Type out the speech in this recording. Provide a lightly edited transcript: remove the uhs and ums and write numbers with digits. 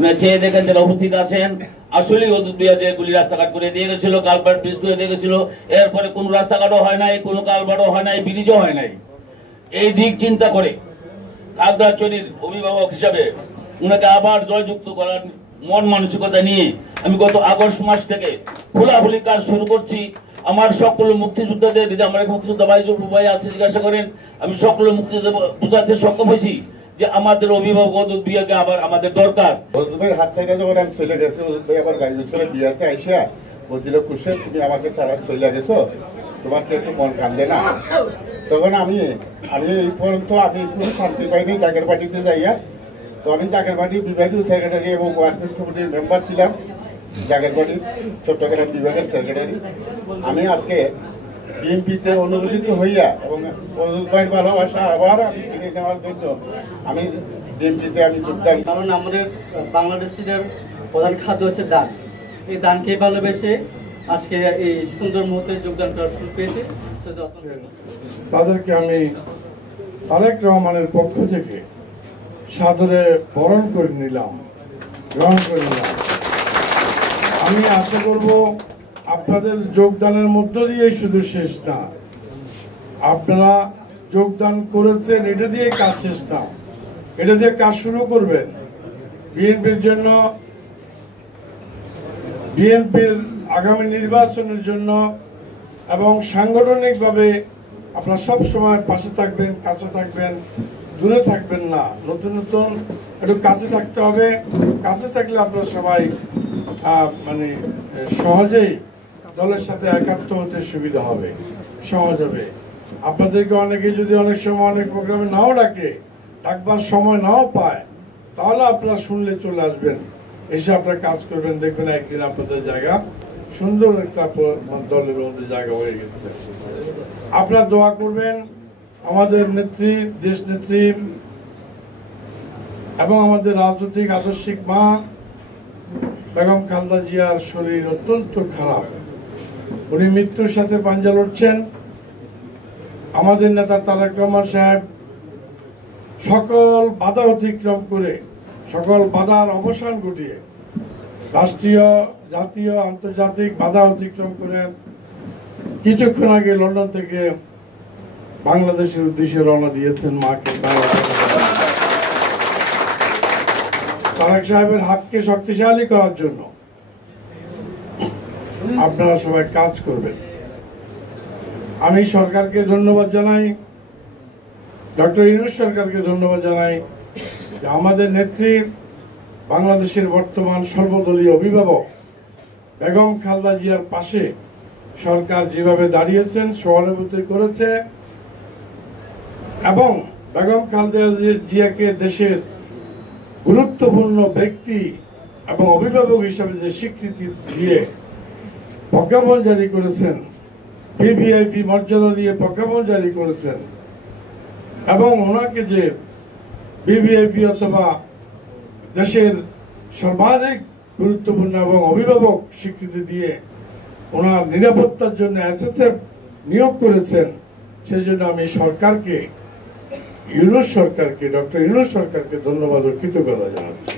আপনার চেয়ে দেখেন যারা উপস্থিত আছেন, আসলে ওদুদ মিয়া যে গুলি রাস্তাঘাট করে দিয়ে গেছিল, কালভার্ট ব্রিজ করে দিয়ে গেছিল, এরপরে কোনো রাস্তাঘাটও হয় নাই, কোনো কালভার্টও হয় নাই, ব্রিজও হয় নাই। এই দিক চিন্তা করে খাগড়াছড়ির অভিভাবক হিসাবে উনাকে আবার জয়যুক্ত করার মন মানসিকতা নিয়ে আমি গত আগস্ট মাস থেকে খোলাখুলি কাজ শুরু করছি। আমার সকল মুক্তিযোদ্ধাদের, যদি আমার মুক্তিযোদ্ধা ভাই আছে জিজ্ঞাসা করেন, আমি সকল মুক্তিযোদ্ধা বোঝাতে সক্ষম হয়েছি যে আমাদের অভিভাবক ওদুদ মিয়াকে আবার আমাদের দরকার। ওদুদ ভাইয়ের হাত ছাইড়া যখন আমি চলে গেছি, ওদুদ ভাই আবার গাড়ি ধরে বিয়াতে আইসা বলছিল, খুশি তুমি আমাকে সারা চলে গেছো, তোমার কি একটু মন কান্দে না? তখন আমি এই পর্যন্ত আমি একটু শান্তি পাইনি জাগের পার্টিতে যাইয়া। তো আমি জাগের পার্টির বিভাগীয় সেক্রেটারি এবং ওয়ার্কিং কমিটির মেম্বার ছিলাম, জাগের পার্টির চট্টগ্রাম বিভাগের সেক্রেটারি। আমি আজকে বিএনপিতে অনুমোদিত হইয়া এবং ওদুদ ভাইয়ের ভালোবাসা আবার আমি ফিরে নেওয়ার জন্য আমি বিএনপিতে আমি যোগদান। কারণ আমাদের বাংলাদেশের প্রধান খাদ্য হচ্ছে দান। এই দানকে ভালোবেসে আজকে এই সুন্দর মুহূর্তে যোগদান করার সুযোগ পেয়েছি। তাদেরকে আমি তারেক রহমানের পক্ষ থেকে সাদরে বরণ করে নিলাম, গ্রহণ করে নিলাম। আমি আশা করব আপনাদের যোগদানের মধ্য দিয়েই শুধু শেষ না, আপনারা যোগদান করেছেন এটা দিয়ে কাজ শেষ না, এটা দিয়ে কাজ শুরু করবেন। বিএনপির জন্য, বিএনপির আগামী নির্বাচনের জন্য এবং সাংগঠনিকভাবে আপনারা সব সময় পাশে থাকবেন, কাছে থাকবেন, দূরে থাকবেন না। নতুন নতুন একটু কাছে থাকতে হবে। কাছে থাকলে আপনারা সবাই মানে সহজেই দলের সাথে একাত্ম হতে সুবিধা হবে, সহজ হবে। আপনাদেরকে অনেকে যদি অনেক সময় অনেক প্রোগ্রামে নাও ডাকবার সময় নাও পায়, তাহলে আপনারা শুনলে চলে আসবেন, এসে আপনারা কাজ করবেন, দেখবেন একদিন আপনাদের জায়গা সুন্দর একটা দলের মধ্যে জায়গা হয়ে গেছে। আপনারা দোয়া করবেন আমাদের নেত্রী, দেশ নেত্রী এবং আমাদের রাজনৈতিক আদর্শিক মা বেগম খালেদা জিয়ার শরীর অত্যন্ত খারাপ, উনি মৃত্যুর সাথে পাঞ্জা লড়ছেন। আমাদের নেতা তারেক রহমান সাহেব সকল বাধা অতিক্রম করে, সকল বাধার অবসান ঘটিয়ে, রাষ্ট্রীয়, জাতীয়, আন্তর্জাতিক বাধা অতিক্রম করে কিছুক্ষণ আগে লন্ডন থেকে বাংলাদেশের উদ্দেশ্যে রওনা দিয়েছেন মাকে। তারেক সাহেবের হাতকে শক্তিশালী করার জন্য আপনারা সবাই কাজ করবেন। আমি সরকারকে ধন্যবাদ জানাই, ডক্টর ইউনূস সরকারকে ধন্যবাদ জানাই যে আমাদের নেত্রী, বাংলাদেশের বর্তমান সর্বদলীয় অভিভাবক বেগম খালেদা জিয়ার পাশে সরকার যেভাবে দাঁড়িয়েছেন, সহানুভূতি করেছে এবং বেগম খালেদা জিয়াকে দেশের গুরুত্বপূর্ণ ব্যক্তি এবং অভিভাবক হিসাবে যে স্বীকৃতি দিয়ে প্রজ্ঞাপন জারি করেছেন, ভিভিআইপি মর্যাদা দিয়ে প্রজ্ঞাপন জারি করেছেন এবং ওনাকে যে ভিভিআইপি অথবা দেশের সর্বাধিক গুরুত্বপূর্ণ এবং অভিভাবক স্বীকৃতি দিয়ে ওনার নিরাপত্তার জন্য এসএসএফ নিয়োগ করেছেন, সেই জন্য আমি সরকারকে, ইউনূস সরকারকে, ডক্টর ইউনূস সরকারকে ধন্যবাদ ও কৃতজ্ঞতা জানাচ্ছি।